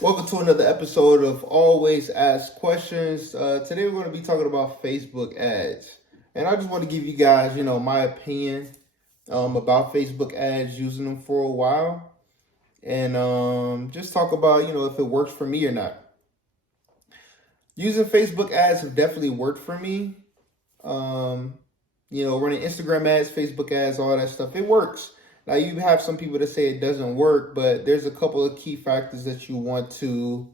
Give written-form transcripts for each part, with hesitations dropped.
Welcome to another episode of Always Ask Questions. Today we're going to be talking about Facebook ads. And I just want to give you guys, my opinion about Facebook ads, using them for a while. And just talk about, if it works for me or not. Using Facebook ads have definitely worked for me. Running Instagram ads, Facebook ads, all that stuff, it works. Now, you have some people that say it doesn't work, but there's a couple of key factors that you want to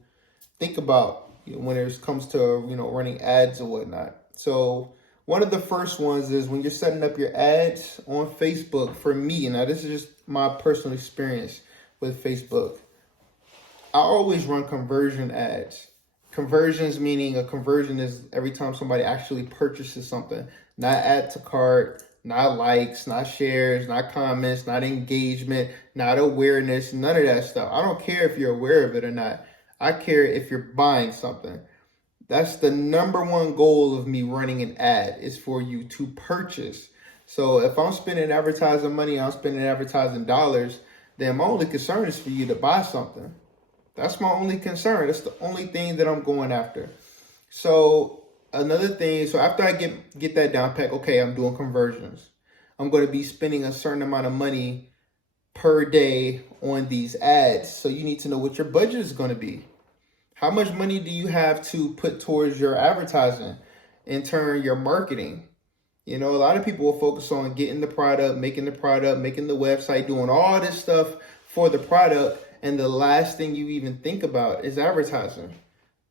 think about when it comes to, running ads or whatnot. So one of the first ones is when you're setting up your ads on Facebook. For me, now this is just my personal experience with Facebook, I always run conversion ads. Conversions meaning a conversion is every time somebody actually purchases something, not add to cart, not likes, not shares, not comments, not engagement, not awareness, none of that stuff. I don't care if you're aware of it or not. I care if you're buying something. That's the number one goal of me running an ad, is for you to purchase. So if I'm spending advertising money, I'm spending advertising dollars, then my only concern is for you to buy something. That's my only concern. That's the only thing that I'm going after. So another thing, so after I get that down pack, okay, I'm doing conversions. I'm going to be spending a certain amount of money per day on these ads. So you need to know what your budget is going to be. How much money do you have to put towards your advertising, in turn your marketing? A lot of people will focus on getting the product, making the website, doing all this stuff for the product. And the last thing you even think about is advertising,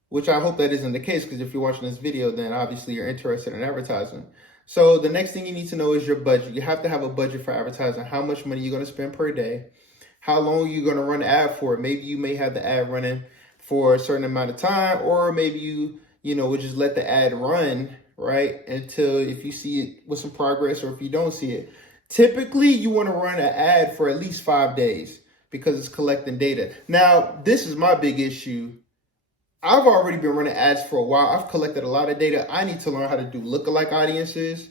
which I hope that isn't the case, because if you're watching this video, then obviously you're interested in advertising. So the next thing you need to know is your budget. You have to have a budget for advertising. How much money you're going to spend per day? How long you're going to run an ad for? Maybe you may have the ad running for a certain amount of time, or maybe you would just let the ad run, right, until if you see it with some progress, or if you don't see it. Typically, you want to run an ad for at least 5 days, because it's collecting data. Now, this is my big issue. I've already been running ads for a while. I've collected a lot of data. I need to learn how to do lookalike audiences,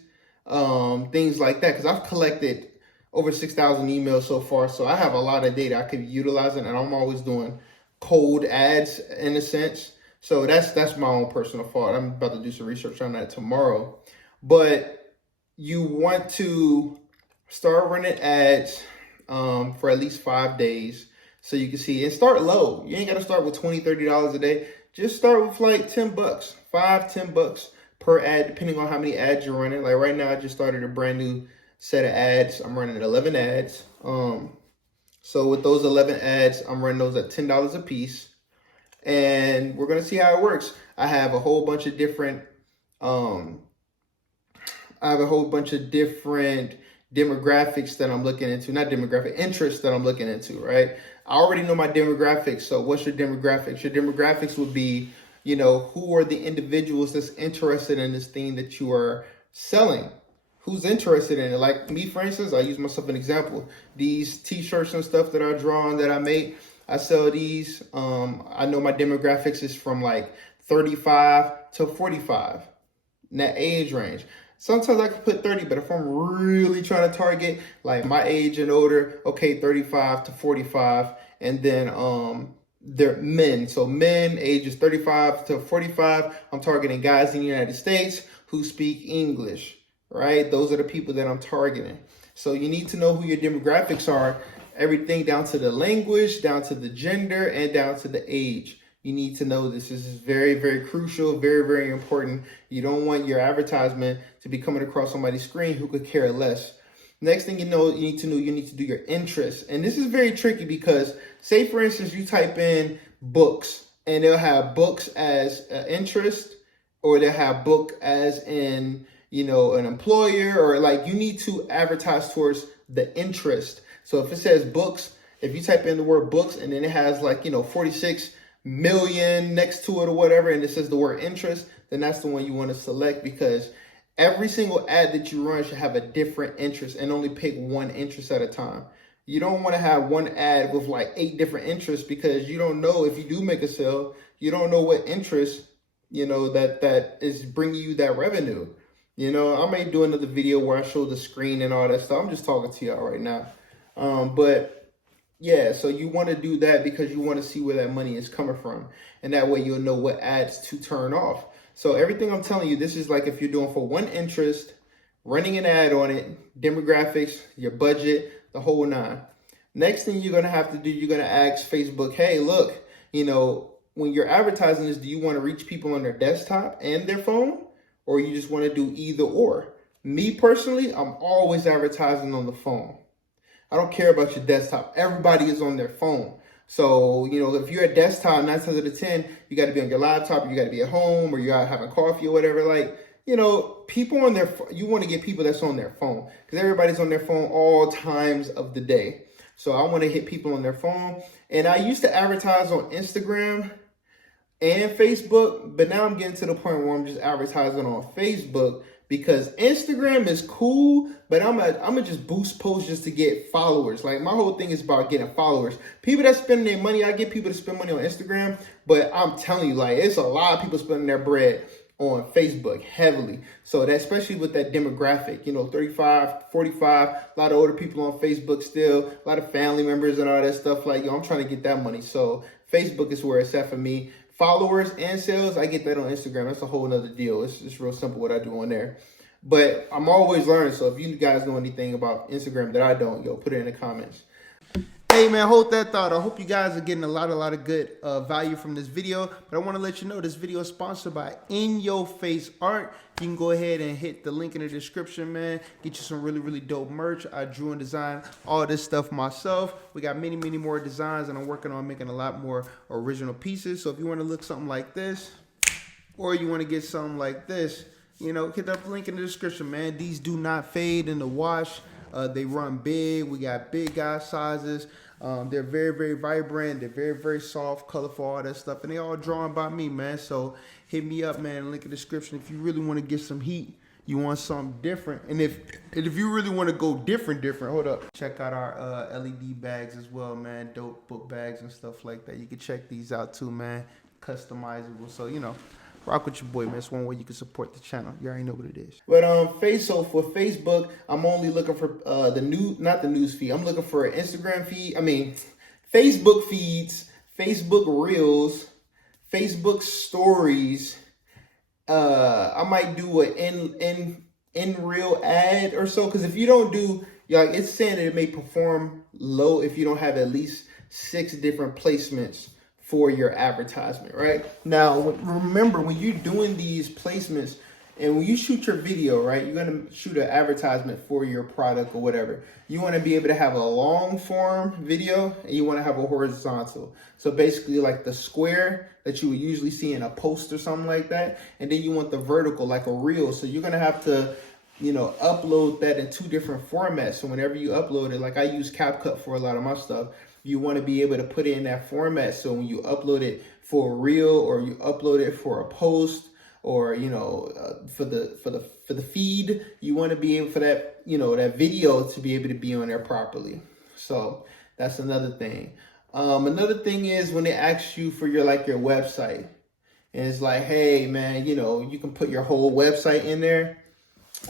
things like that, because I've collected over 6,000 emails so far. So I have a lot of data I could utilize, and I'm always doing cold ads in a sense. So that's my own personal fault. I'm about to do some research on that tomorrow. But you want to start running ads for at least 5 days, so you can see, and start low. You ain't got to start with $20, $30 a day. Just start with like $10, $5-10 per ad, depending on how many ads you're running. Like right now, I just started a brand new set of ads. I'm running 11 ads. So with those 11 ads, I'm running those at $10 a piece, and we're gonna see how it works. I have a whole bunch of different demographics that I'm looking into, not demographic, interests that I'm looking into, right? I already know my demographics. So what's your demographics? Your demographics would be, who are the individuals that's interested in this thing that you are selling? Who's interested in it? Like me, for instance, I use myself an example. These t-shirts and stuff that I draw on, that I make, I sell these. I know my demographics is from like 35 to 45, in that age range. Sometimes I can put 30, but if I'm really trying to target like my age and older, okay, 35 to 45. And then they're men. So men ages 35 to 45. I'm targeting guys in the United States who speak English, right? Those are the people that I'm targeting. So you need to know who your demographics are, everything down to the language, down to the gender, and down to the age. You need to know this. This is very, very crucial, very, very important. You don't want your advertisement to be coming across somebody's screen who could care less. Next thing you need to do your interests. And this is very tricky, because say, for instance, you type in books, and they'll have books as an interest, or they'll have book as in, an employer, or like you need to advertise towards the interest. So if it says books, if you type in the word books and then it has like, 46 million next to it or whatever, and it says the word interest, then that's the one you want to select, because every single ad that you run should have a different interest, and only pick one interest at a time. You don't want to have one ad with like 8 different interests, because you don't know, if you do make a sale, you don't know what interest, that is bringing you that revenue. I may do another video where I show the screen and all that stuff. I'm just talking to y'all right now. But Yeah, so you want to do that because you want to see where that money is coming from. And that way you'll know what ads to turn off. So everything I'm telling you, this is like if you're doing for one interest, running an ad on it, demographics, your budget, the whole nine. Next thing you're going to have to do, you're going to ask Facebook, hey, look, when you're advertising this, do you want to reach people on their desktop and their phone? Or you just want to do either or? Me personally, I'm always advertising on the phone. I don't care about your desktop. Everybody is on their phone. So, if you're a desktop, 9 times out of 10, you got to be on your laptop, you got to be at home, or you got to having coffee or whatever. Like, people on you want to get people that's on their phone because everybody's on their phone all times of the day. So I want to hit people on their phone. And I used to advertise on Instagram and Facebook, but now I'm getting to the point where I'm just advertising on Facebook because Instagram is cool, but I'm gonna just boost posts just to get followers. Like my whole thing is about getting followers. People that spend their money, I get people to spend money on Instagram, but I'm telling you, like it's a lot of people spending their bread on Facebook heavily. So that, especially with that demographic, 35, 45, a lot of older people on Facebook still, a lot of family members and all that stuff. Like, I'm trying to get that money. So Facebook is where it's at for me. Followers and sales, I get that on Instagram. That's a whole nother deal. It's just real simple what I do on there. But I'm always learning. So if you guys know anything about Instagram that I don't, put it in the comments. Hey man, hold that thought. I hope you guys are getting a lot of good value from this video. But I want to let you know this video is sponsored by In Your Face Art. You can go ahead and hit the link in the description, man. Get you some really dope merch. I drew and designed all this stuff myself. We got many more designs, and I'm working on making a lot more original pieces. So if you want to look something like this, or you want to get something like this, hit that link in the description, man. These do not fade in the wash. They run big. We got big guy sizes. They're very vibrant. They're very soft, colorful, all that stuff. And they all drawn by me, man. So hit me up, man. Link in the description if you really want to get some heat. You want something different. And if you really want to go different, hold up. Check out our LED bags as well, man. Dope book bags and stuff like that. You can check these out too, man. Customizable. So, rock with your boy, man. It's one way you can support the channel. You already know what it is. But so for Facebook, I'm only looking for not the news feed. I'm looking for an Instagram feed. Facebook feeds, Facebook Reels, Facebook Stories. I might do an in real ad or so. Because if you don't do, it's saying that it may perform low if you don't have at least 6 different placements for your advertisement, right? Now, remember, when you're doing these placements and when you shoot your video, right, you're going to shoot an advertisement for your product or whatever. You want to be able to have a long form video and you want to have a horizontal. So basically like the square that you would usually see in a post or something like that. And then you want the vertical like a reel. So you're going to have to, upload that in 2 different formats. So whenever you upload it, like I use CapCut for a lot of my stuff, you want to be able to put it in that format. So when you upload it for a reel or you upload it for a post or, for the feed, you want to be able for that, that video to be able to be on there properly. So that's another thing. Another thing is when they ask you for your website and it's like, hey man, you can put your whole website in there.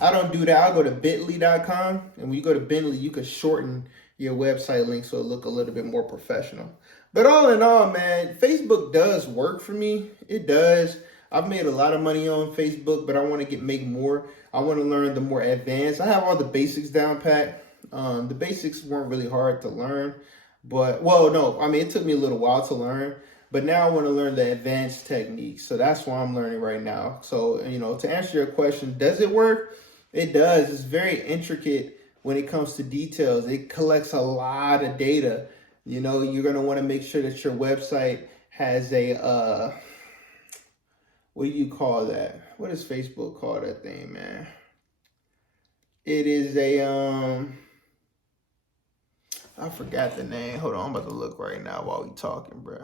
I don't do that. I'll go to bit.ly.com, and when you go to Bit.ly, you can shorten your website link so it look a little bit more professional. But all in all, man, Facebook does work for me. It does. I've made a lot of money on Facebook, but I want to make more. I want to learn the more advanced. I have all the basics down pat. The basics weren't really hard to learn, but it took me a little while to learn. But now I want to learn the advanced techniques. So that's what I'm learning right now. So, to answer your question, does it work? It does. It's very intricate when it comes to details. It collects a lot of data. You're going to want to make sure that your website has a, what do you call that? What does Facebook call that thing, man? It is a, I forgot the name. Hold on, I'm about to look right now while we talking, bro.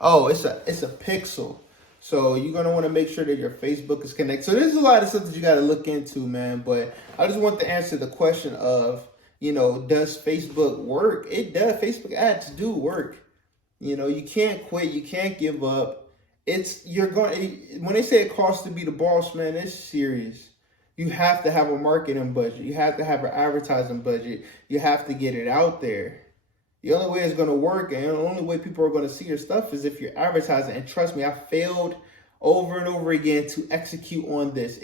Oh, it's a pixel. So you're going to want to make sure that your Facebook is connected. So there's a lot of stuff that you got to look into, man. But I just want to answer the question of, does Facebook work? It does. Facebook ads do work. You can't quit. You can't give up. When they say it costs to be the boss, man, it's serious. You have to have a marketing budget. You have to have an advertising budget. You have to get it out there. The only way it's going to work and the only way people are going to see your stuff is if you're advertising. And trust me, I failed over and over again to execute on this.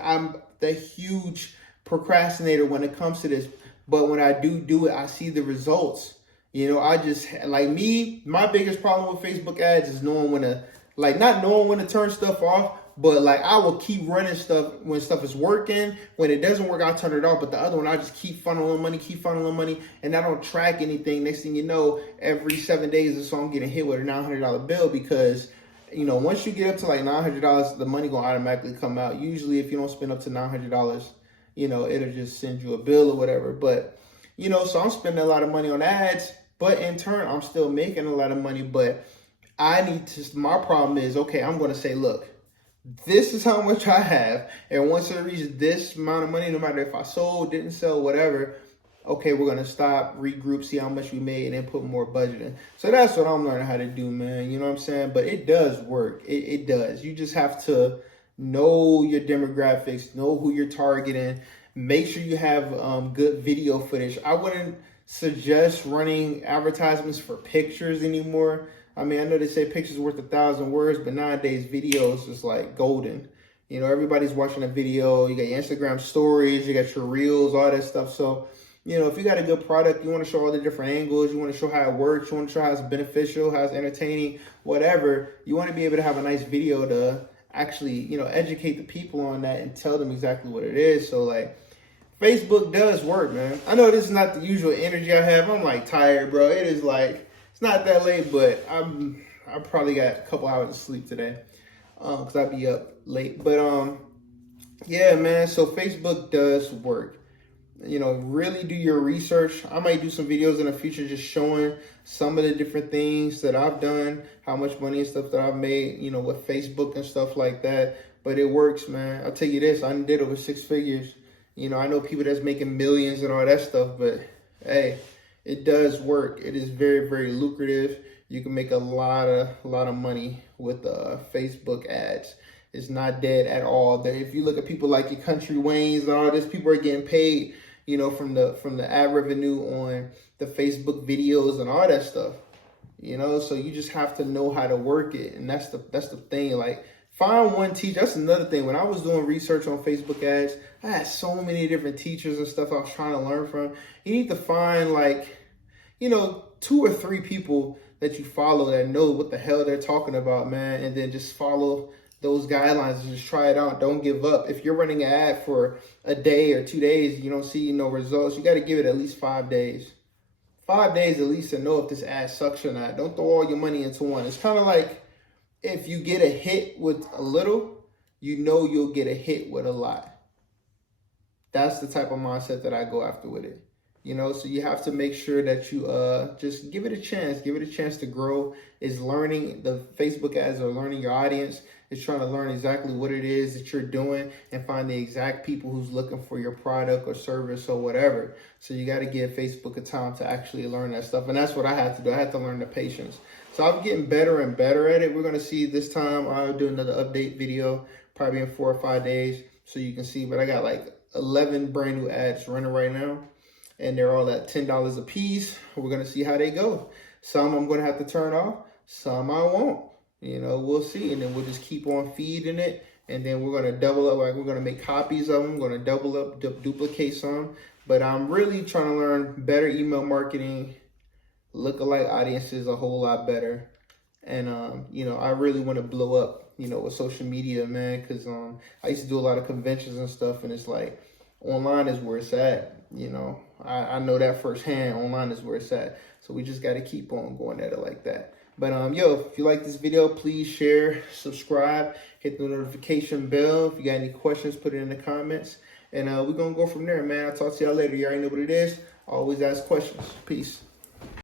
I'm the huge procrastinator when it comes to this. But when I do it, I see the results. You know, I just, like me, my biggest problem with Facebook ads is knowing when to, like, not knowing when to turn stuff off, but like I will keep running stuff when stuff is working. When it doesn't work, I'll turn it off. But the other one, I just keep funneling money, and I don't track anything. Next thing you know, every 7 days or so, I'm getting hit with a $900 bill because, you know, once you get up to like $900, the money gonna automatically come out. Usually, if you don't spend up to $900, you know, it'll just send you a bill or whatever. But, you know, so I'm spending a lot of money on ads, but in turn, I'm still making a lot of money. But my problem is, okay, I'm going to say, look, this is how much I have. And once I reach this amount of money, no matter if I sold, didn't sell, whatever, okay, we're going to stop, regroup, see how much we made, and then put more budget in. So that's what I'm learning how to do, man. You know what I'm saying? But it does work. It does. You just have to know your demographics, know who you're targeting, make sure you have good video footage. I wouldn't suggest running advertisements for pictures anymore. I mean, I know they say pictures worth 1,000 words, but nowadays videos is like golden. You know, everybody's watching a video. You got your Instagram stories, you got your reels, all that stuff. So, you know, if you got a good product, you want to show all the different angles, you want to show how it works, you want to show how it's beneficial, how it's entertaining, whatever. You want to be able to have a nice video to actually, you know, educate the people on that and tell them exactly what it is. So, like, Facebook does work, man. I know this is not the usual energy I have. I'm like tired, bro. It is like, it's not that late, but I probably got a couple hours of sleep today, because I'd be up late. But yeah, man. So Facebook does work. You know, really do your research. I might do some videos in the future just showing some of the different things that I've done, how much money and stuff that I've made, you know, with Facebook and stuff like that. But it works, man. I'll tell you this, I did over 6 figures. You know, I know people that's making millions and all that stuff, but hey, it does work. It is very, very lucrative. You can make a lot of money with Facebook ads. It's not dead at all. If you look at people like your Country Waynes and all this, people are getting paid, you know, from the ad revenue on the Facebook videos and all that stuff. You know, so you just have to know how to work it, and that's the thing. Like, find one teacher. That's another thing. When I was doing research on Facebook ads, I had so many different teachers and stuff I was trying to learn from. You need to find, like, you know, 2 or 3 people that you follow that know what the hell they're talking about, man, and then just follow those guidelines and just try it out. Don't give up. If you're running an ad for a day or 2 days, you don't see no results, you got to give it at least 5 days. 5 days at least to know if this ad sucks or not. Don't throw all your money into one. It's kind of like, if you get a hit with a little, you know you'll get a hit with a lot. That's the type of mindset that I go after with it. You know, so you have to make sure that you just give it a chance. Give it a chance to grow. It's learning. The Facebook ads are learning your audience. It's trying to learn exactly what it is that you're doing and find the exact people who's looking for your product or service or whatever. So you got to give Facebook a time to actually learn that stuff. And that's what I had to do. I had to learn the patience. So I'm getting better and better at it. We're going to see this time. I'll do another update video probably in 4 or 5 days so you can see. But I got like 11 brand new ads running right now, and they're all at $10 a piece. We're going to see how they go. Some I'm going to have to turn off. Some I won't. You know, we'll see. And then we'll just keep on feeding it. And then we're going to double up. Like, we're going to make copies of them. We're going to double up, duplicate some. But I'm really trying to learn better email marketing, lookalike audiences a whole lot better. And, you know, I really want to blow up, you know, with social media, man, because I used to do a lot of conventions and stuff, and it's like online is where it's at. You know, I know that firsthand. Online is where it's at. So we just got to keep on going at it like that. But, yo, if you like this video, please share, subscribe, hit the notification bell. If you got any questions, put it in the comments. And we're going to go from there, man. I'll talk to y'all later. You already know what it is. Always ask questions. Peace.